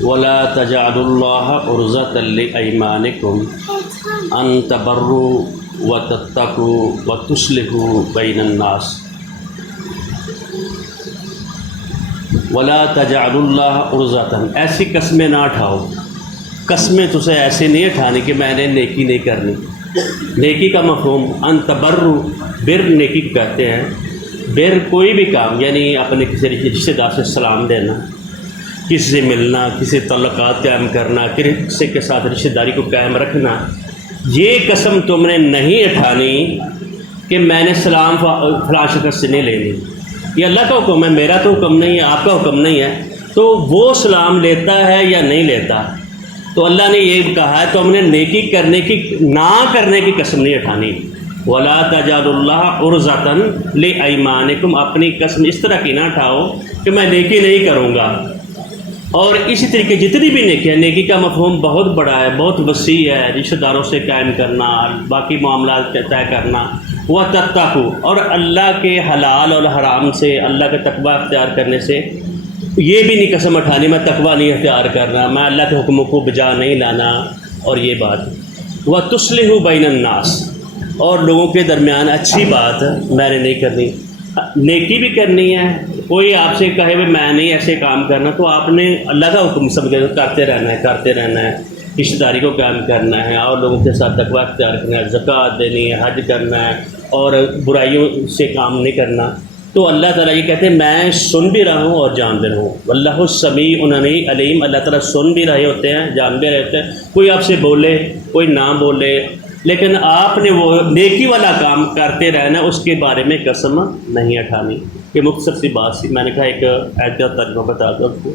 ولا تجعلوا الله عرضة لأيمانكم أن تبروا وتتقوا وتصلحوا بين الناس ولا تجعلوا الله عرضة، ایسی قسمیں نہ اٹھاؤ، قسمیں تجھے ایسے نہیں اٹھانی کہ میں نے نیکی نہیں کرنی۔ نیکی کا مفہوم ان تبروا، بر نیکی کہتے ہیں۔ بر کوئی بھی کام، یعنی اپنے کسی رشتہ دار سے سلام دینا، کسی سے ملنا، کسی تعلقات قائم کرنا، کسی کے ساتھ رشتہ داری کو قائم رکھنا، یہ قسم تم نے نہیں اٹھانی کہ میں نے سلام فلاں شخص سے نہیں لینی۔ یہ اللہ کا حکم ہے، میرا تو حکم نہیں ہے، آپ کا حکم نہیں ہے، تو وہ سلام لیتا ہے یا نہیں لیتا۔ تو اللہ نے یہ کہا ہے تو ہم نے نیکی کرنے کی، نہ کرنے کی قسم نہیں اٹھانی۔ وَلَا تَجْعَلُوا اللَّهَ عُرْضَةً لِأَيْمَانِكُمْ، اپنی قسم اس طرح کی نہ اٹھاؤ کہ میں نیکی نہیں کروں گا۔ اور اسی طریقے جتنی بھی نیکی ہے، نیکی کا مفہوم بہت بڑا ہے، بہت وسیع ہے، رشتہ داروں سے قائم کرنا، باقی معاملات طے کرنا، وَتَتَّقُوا، اور اللہ کے حلال اور حرام سے، اللہ کا تقوی اختیار کرنے سے یہ بھی نہیں قسم اٹھانی میں تقوی نہیں اختیار کرنا، میں اللہ کے حکموں کو بجا نہیں لانا۔ اور یہ بات وَتُصْلِحُوا بَيْنَ النَّاسِ، اور لوگوں کے درمیان اچھی بات میں نے نہیں کرنی، نیکی بھی کرنی ہے۔ کوئی آپ سے کہے میں نہیں ایسے کام کرنا، تو آپ نے اللہ کا حکم سب کرتے رہنا ہے، رشتہ داری کو قائم کرنا ہے، اور لوگوں کے ساتھ تقوی اختیار کرنا ہے، زکوٰۃ دینی ہے، حج کرنا ہے، اور برائیوں سے کام نہیں کرنا۔ تو اللہ تعالیٰ یہ کہتے ہیں میں سن بھی رہا ہوں اور جان بھی رہا ہوں، واللہ السمیع علیم، اللہ تعالیٰ سن بھی رہے ہوتے ہیں، جان بھی رہے ہوتے ہیں۔ کوئی آپ سے بولے، کوئی نہ بولے، لیکن آپ نے وہ نیکی والا کام کرتے رہنا، اس کے بارے میں قسم نہیں اٹھانی۔ یہ مختصر سی بات سی، میں نے کہا ایک ایت کا ترجمہ بتا دو آپ کو۔